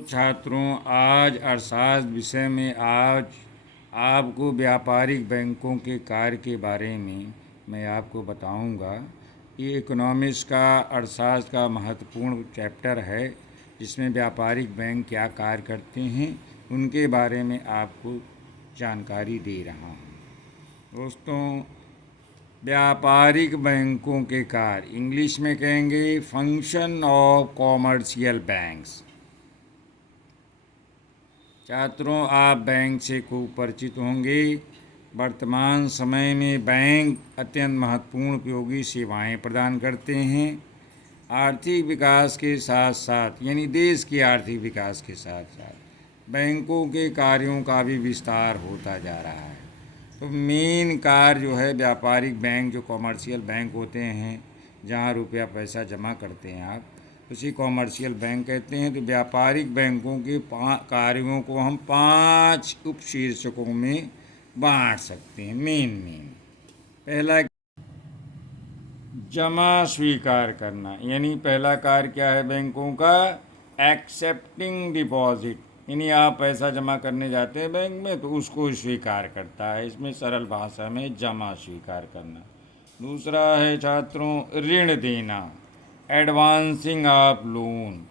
छात्रों, आज अर्थशास्त्र विषय में आज आपको व्यापारिक बैंकों के कार्य के बारे में मैं आपको बताऊंगा। ये इकोनॉमिक्स का अर्थशास्त्र का महत्वपूर्ण चैप्टर है जिसमें व्यापारिक बैंक क्या कार्य करते हैं उनके बारे में आपको जानकारी दे रहा हूँ। दोस्तों, व्यापारिक बैंकों के कार्य इंग्लिश में कहेंगे फंक्शन ऑफ कॉमर्शियल बैंक्स। छात्रों, आप बैंक से खूब परिचित होंगे। वर्तमान समय में बैंक अत्यंत महत्वपूर्ण उपयोगी सेवाएं प्रदान करते हैं। आर्थिक विकास के साथ साथ यानी देश के आर्थिक विकास के साथ साथ बैंकों के कार्यों का भी विस्तार होता जा रहा है। तो मेन कार्य जो है व्यापारिक बैंक, जो कॉमर्शियल बैंक होते हैं जहाँ रुपया पैसा जमा करते हैं आप, उसी कॉमर्शियल बैंक कहते हैं। तो व्यापारिक बैंकों के कार्यों को हम 5 उप शीर्षकों में बांट सकते हैं। मेन पहला, जमा स्वीकार करना, यानी पहला कार्य क्या है बैंकों का? एक्सेप्टिंग डिपॉजिट, यानी आप पैसा जमा करने जाते हैं बैंक में तो उसको स्वीकार करता है। इसमें सरल भाषा में जमा स्वीकार करना। दूसरा है छात्रों ऋण देना, एडवांसिंग ऑफ लोन,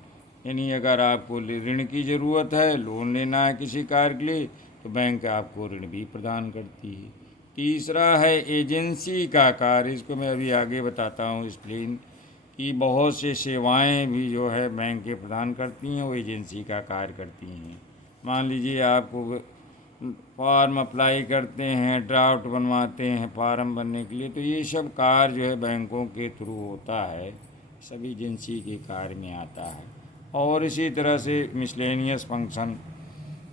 यानी अगर आपको ऋण की ज़रूरत है, लोन लेना है किसी कार्य के लिए, तो बैंक आपको ऋण भी प्रदान करती है। तीसरा है एजेंसी का कार्य, इसको मैं अभी आगे बताता हूँ एक्सप्लेन, कि बहुत से सेवाएं भी जो है बैंक के प्रदान करती हैं, वो एजेंसी का कार्य करती हैं। मान लीजिए आपको फॉर्म अप्लाई करते हैं, ड्राफ्ट बनवाते हैं फार्म भरने के लिए, तो ये सब कार्य जो है बैंकों के थ्रू होता है, सभी एजेंसी के कार्य में आता है। और इसी तरह से मिसलेनियस फंक्शन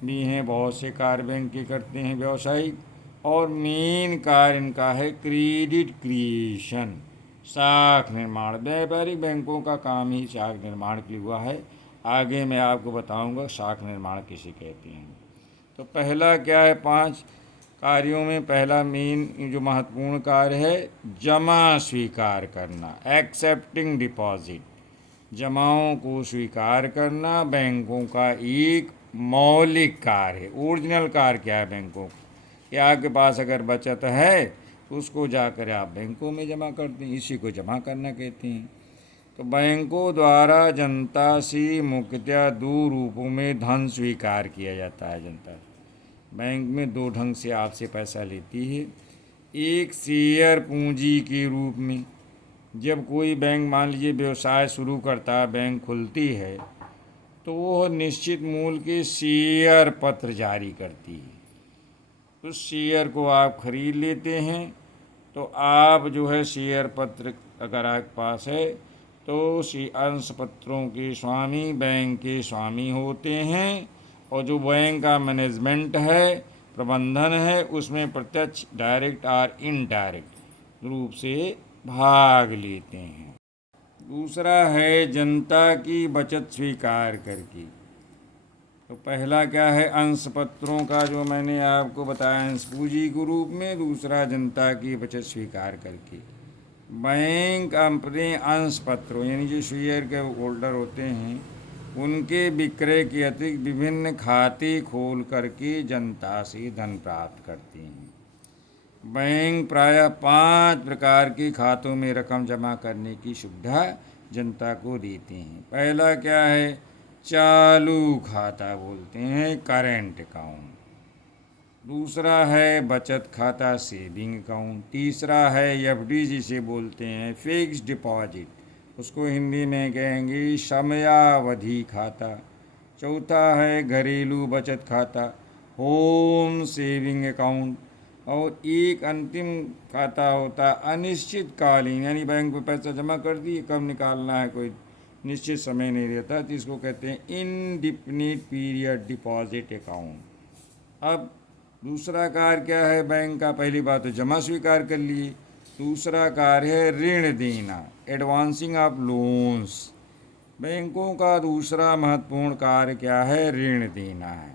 भी हैं, बहुत से कार्य बैंक के करते हैं व्यावसायिक। और मेन कार्य इनका है क्रेडिट क्रिएशन, साख निर्माण। व्यापारिक बैंकों का काम ही साख निर्माण के लिए हुआ है। आगे मैं आपको बताऊंगा साख निर्माण किसे कहते हैं। तो पहला क्या है, 5 कार्यों में पहला मेन जो महत्वपूर्ण कार्य है जमा स्वीकार करना, एक्सेप्टिंग डिपॉजिट। जमाओं को स्वीकार करना बैंकों का एक मौलिक कार्य है। ओरिजिनल कार्य क्या है बैंकों का? कि आपके पास अगर बचत है तो उसको जाकर आप बैंकों में जमा करते हैं, इसी को जमा करना कहते हैं। तो बैंकों द्वारा जनता से मुख्यतः 2 रूपों में धन स्वीकार किया जाता है। जनता बैंक में 2 ढंग से आपसे पैसा लेती है। एक शेयर पूंजी के रूप में, जब कोई बैंक मान लीजिए व्यवसाय शुरू करता है, बैंक खुलती है, तो वो निश्चित मूल्य के शेयर पत्र जारी करती है। उस शेयर को आप खरीद लेते हैं। तो आप जो है शेयर पत्र अगर आपके पास है तो अंश पत्रों के स्वामी बैंक के स्वामी होते हैं, और जो बैंक का मैनेजमेंट है, प्रबंधन है, उसमें प्रत्यक्ष डायरेक्ट और इनडायरेक्ट रूप से भाग लेते हैं। दूसरा है जनता की बचत स्वीकार करके। तो पहला क्या है, अंश पत्रों का जो मैंने आपको बताया अंश पूंजी के रूप में। दूसरा जनता की बचत स्वीकार करके बैंक अपने अंश पत्रों यानी जो शेयर के होल्डर होते हैं उनके विक्रय के अतिरिक्त विभिन्न खाते खोल करके जनता से धन प्राप्त करते हैं। बैंक प्रायः 5 प्रकार के खातों में रकम जमा करने की सुविधा जनता को देते हैं। पहला क्या है, चालू खाता बोलते हैं, करेंट अकाउंट। दूसरा है बचत खाता, सेविंग अकाउंट। तीसरा है एफडी जिसे बोलते हैं, फिक्स डिपॉजिट, उसको हिंदी में कहेंगे समयावधि खाता। चौथा है घरेलू बचत खाता, होम सेविंग अकाउंट। और एक अंतिम खाता होता है अनिश्चितकालीन, यानी बैंक में पैसा जमा कर दिए, कब निकालना है कोई निश्चित समय नहीं रहता, तो इसको कहते हैं इनडिफिनिट पीरियड डिपॉजिट अकाउंट। अब दूसरा कार्य क्या है बैंक का? पहली बात तो जमा स्वीकार कर लिए। दूसरा कार्य है ऋण देना, एडवांसिंग ऑफ लोन्स। बैंकों का दूसरा महत्वपूर्ण कार्य क्या है? ऋण देना है।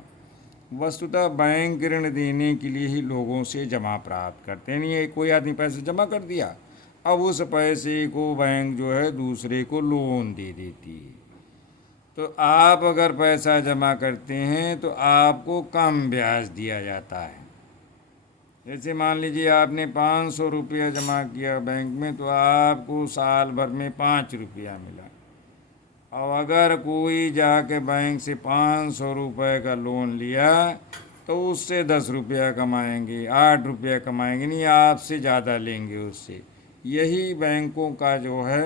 वस्तुतः बैंक ऋण देने के लिए ही लोगों से जमा प्राप्त करते हैं। नहीं है कोई आदमी पैसे जमा कर दिया, अब उस पैसे को बैंक जो है दूसरे को लोन दे देती है। तो आप अगर पैसा जमा करते हैं तो आपको कम ब्याज दिया जाता है। जैसे मान लीजिए आपने 500 रुपया जमा किया बैंक में, तो आपको साल भर में 5 रुपया मिला। और अगर कोई जाके बैंक से 500 रुपये का लोन लिया तो उससे 10 रुपया कमाएंगे, 8 रुपया कमाएंगे, नहीं आपसे ज़्यादा लेंगे उससे। यही बैंकों का जो है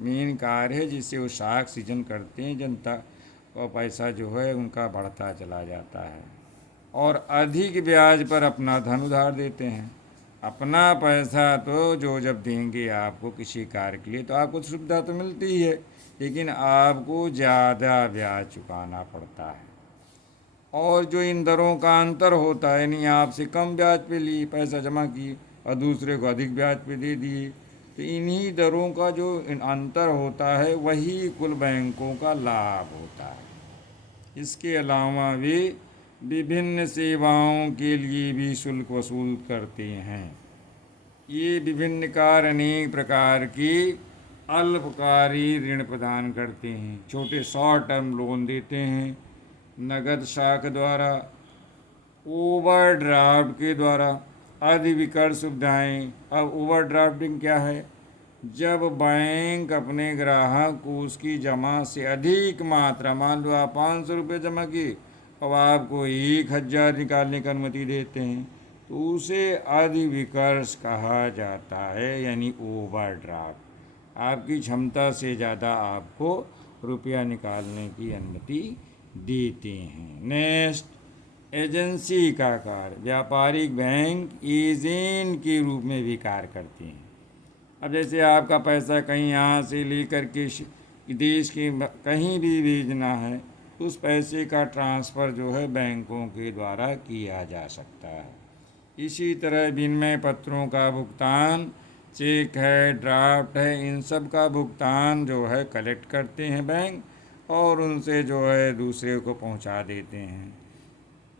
मेन कार्य है, जिससे वो साख सृजन करते हैं, जनता का पैसा जो है उनका बढ़ता चला जाता है और अधिक ब्याज पर अपना धन उधार देते हैं। अपना पैसा तो जो जब देंगे आपको किसी कार्य के लिए, तो आपको सुविधा तो मिलती ही है, लेकिन आपको ज़्यादा ब्याज चुकाना पड़ता है। और जो इन दरों का अंतर होता है, यानी आपसे कम ब्याज पे लिए पैसा जमा किए और दूसरे को अधिक ब्याज पे दे दिए, तो इन्हीं दरों का जो अंतर होता है वही कुल बैंकों का लाभ होता है। इसके अलावा वे विभिन्न सेवाओं के लिए भी शुल्क वसूल करते हैं। ये विभिन्न कार्य अनेक प्रकार की अल्पकारी ऋण प्रदान करते हैं। छोटे शॉर्ट टर्म लोन देते हैं नगद शाख द्वारा, ओवरड्राफ्ट के द्वारा, आदि विकल्प सुविधाएं। अब ओवरड्राफ्टिंग क्या है? जब बैंक अपने ग्राहक को उसकी जमा से अधिक मात्रा, मान लो आप 500 रुपये जमा किए, अब आपको 1000 निकालने की अनुमति देते हैं, तो उसे आदि विकर्ष कहा जाता है, यानी ओवरड्राफ्ट। आपकी क्षमता से ज़्यादा आपको रुपया निकालने की अनुमति देते हैं। नेक्स्ट, एजेंसी का कार्य। व्यापारिक बैंक एजेंट के रूप में भी कार्य करते हैं। अब जैसे आपका पैसा कहीं यहाँ से लेकर के देश के कहीं भी भेजना है, उस पैसे का ट्रांसफ़र जो है बैंकों के द्वारा किया जा सकता है। इसी तरह विनिमय पत्रों का भुगतान, चेक है, ड्राफ्ट है, इन सब का भुगतान जो है कलेक्ट करते हैं बैंक और उनसे जो है दूसरे को पहुंचा देते हैं,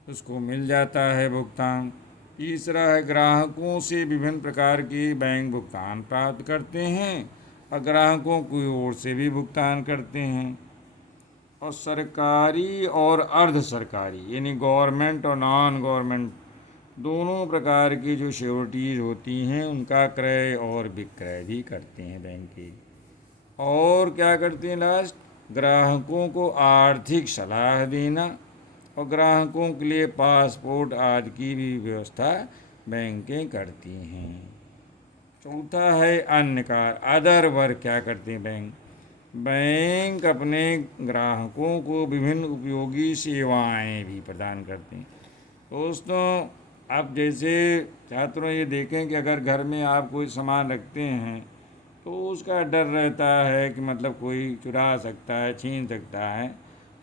उसको मिल जाता है भुगतान। तीसरा है ग्राहकों से विभिन्न प्रकार की बैंक भुगतान प्राप्त करते हैं और ग्राहकों की ओर से भी भुगतान करते हैं। और सरकारी और अर्ध सरकारी, यानी गवर्नमेंट और नॉन गवर्नमेंट दोनों प्रकार की जो सिक्योरिटीज़ होती हैं उनका क्रय और विक्रय भी करते हैं बैंक के। और क्या करते हैं? लास्ट, ग्राहकों को आर्थिक सलाह देना और ग्राहकों के लिए पासपोर्ट आदि की भी व्यवस्था बैंकें करती हैं। चौथा है अन्य कार्य, अदर वर्क। क्या करते हैं बैंक? बैंक अपने ग्राहकों को विभिन्न उपयोगी सेवाएं भी प्रदान करते हैं। दोस्तों, आप जैसे छात्रों ये देखें कि अगर घर में आप कोई सामान रखते हैं तो उसका डर रहता है कि मतलब कोई चुरा सकता है, छीन सकता है,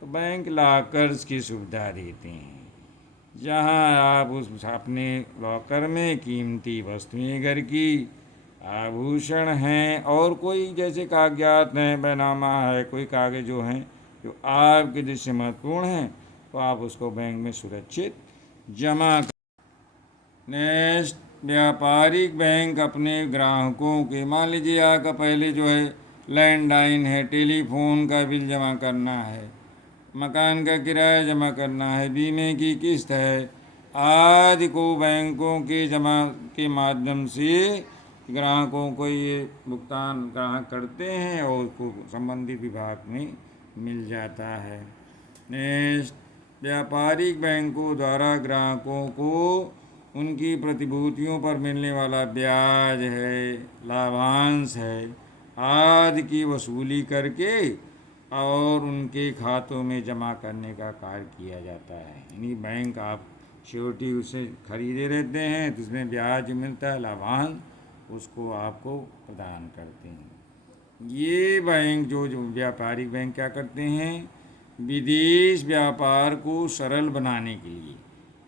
तो बैंक लॉकर्स की सुविधा देते हैं, जहां आप उस अपने लॉकर में कीमती वस्तुएं, घर की आभूषण हैं और कोई जैसे कागजात हैं, बैनामा है, कोई कागज जो हैं जो आपके दृष्टि से महत्वपूर्ण हैं, तो आप उसको बैंक में सुरक्षित जमा कर। नेक्स्ट, व्यापारिक बैंक अपने ग्राहकों के, मान लीजिए आपका पहले जो है लैंडलाइन है, टेलीफोन का बिल जमा करना है, मकान का किराया जमा करना है, बीमे की किस्त है, आदि को बैंकों के जमा के माध्यम से ग्राहकों को ये भुगतान ग्राहक करते हैं और उसको संबंधित विभाग में मिल जाता है। नेक्स्ट, व्यापारिक बैंकों द्वारा ग्राहकों को उनकी प्रतिभूतियों पर मिलने वाला ब्याज है, लाभांश है, आदि की वसूली करके और उनके खातों में जमा करने का कार्य किया जाता है। यानी बैंक आप सिक्योरिटी उससे खरीदे रहते हैं तो उसमें ब्याज मिलता है, लाभांश उसको आपको प्रदान करते हैं। ये बैंक जो व्यापारिक बैंक क्या करते हैं? विदेश व्यापार को सरल बनाने के लिए,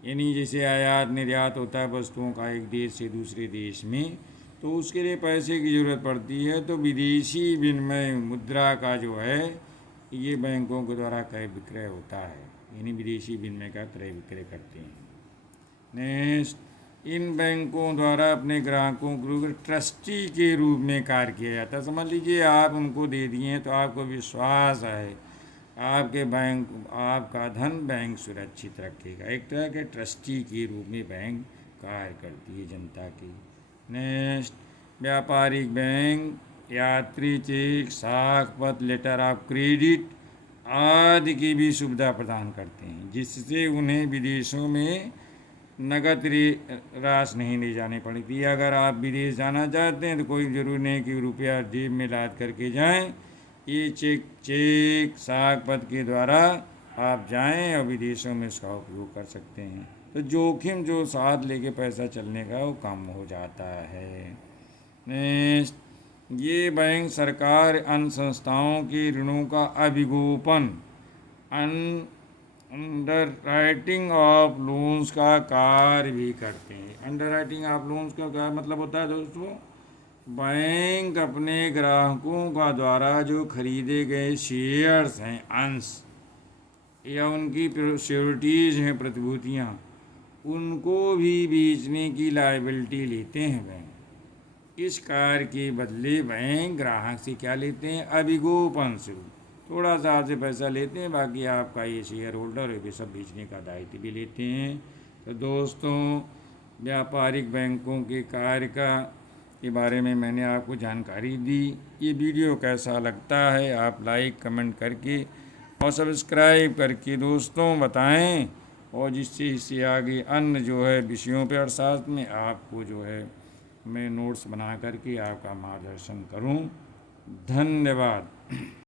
यानी जैसे आयात निर्यात होता है वस्तुओं का एक देश से दूसरे देश में, तो उसके लिए पैसे की ज़रूरत पड़ती है, तो विदेशी विनिमय मुद्रा का जो है ये बैंकों के द्वारा क्रय विक्रय होता है, यानी विदेशी विनिमय का क्रय विक्रय करते हैं। नेक्स्ट, इन बैंकों द्वारा अपने ग्राहकों को ट्रस्टी के रूप में कार्य किया जाता है। समझ लीजिए आप उनको दे दिए हैं तो आपको विश्वास है आपके बैंक आपका धन बैंक सुरक्षित रखेगा। एक तरह के ट्रस्टी के रूप में बैंक कार्य करती है जनता की। नेक्स्ट, व्यापारिक बैंक यात्री चेक, साख पत्र, लेटर ऑफ क्रेडिट आदि की भी सुविधा प्रदान करते हैं, जिससे उन्हें विदेशों में नगद राशि नहीं ले जानी पड़ती। अगर आप विदेश जाना चाहते हैं तो कोई ज़रूरी नहीं कि रुपया जेब में लाद करके जाएं। ये चेक साख पत्र के द्वारा आप जाएं और विदेशों में इसका उपयोग कर सकते हैं। तो जोखिम जो साथ लेके पैसा चलने का वो कम हो जाता है। नेक्स्ट, ये बैंक सरकार अन्य संस्थाओं के ऋणों का अभिगोपन, अंडर राइटिंग ऑफ लोन्स का कार्य भी करते हैं। अंडर राइटिंग ऑफ लोन्स का क्या मतलब होता है दोस्तों? बैंक अपने ग्राहकों का द्वारा जो खरीदे गए शेयर्स हैं, अंश या उनकी सिक्योरिटीज़ हैं, प्रतिभूतियाँ, उनको भी बेचने की लायबिलिटी लेते हैं बैंक। इस कार्य के बदले बैंक ग्राहक से क्या लेते हैं? अभिगोपन शुल्क, थोड़ा सा आपसे पैसा लेते हैं, बाकी आपका ये शेयर होल्डर है, वे सब बेचने का दायित्व भी लेते हैं। तो दोस्तों, व्यापारिक बैंकों के कार्य के बारे में मैंने आपको जानकारी दी। ये वीडियो कैसा लगता है आप लाइक कमेंट करके और सब्सक्राइब करके दोस्तों बताएं, और जिससे इससे आगे अन्य जो है विषयों पर और साथ में आपको जो है मैं नोट्स बना करके आपका मार्गदर्शन करूं। धन्यवाद।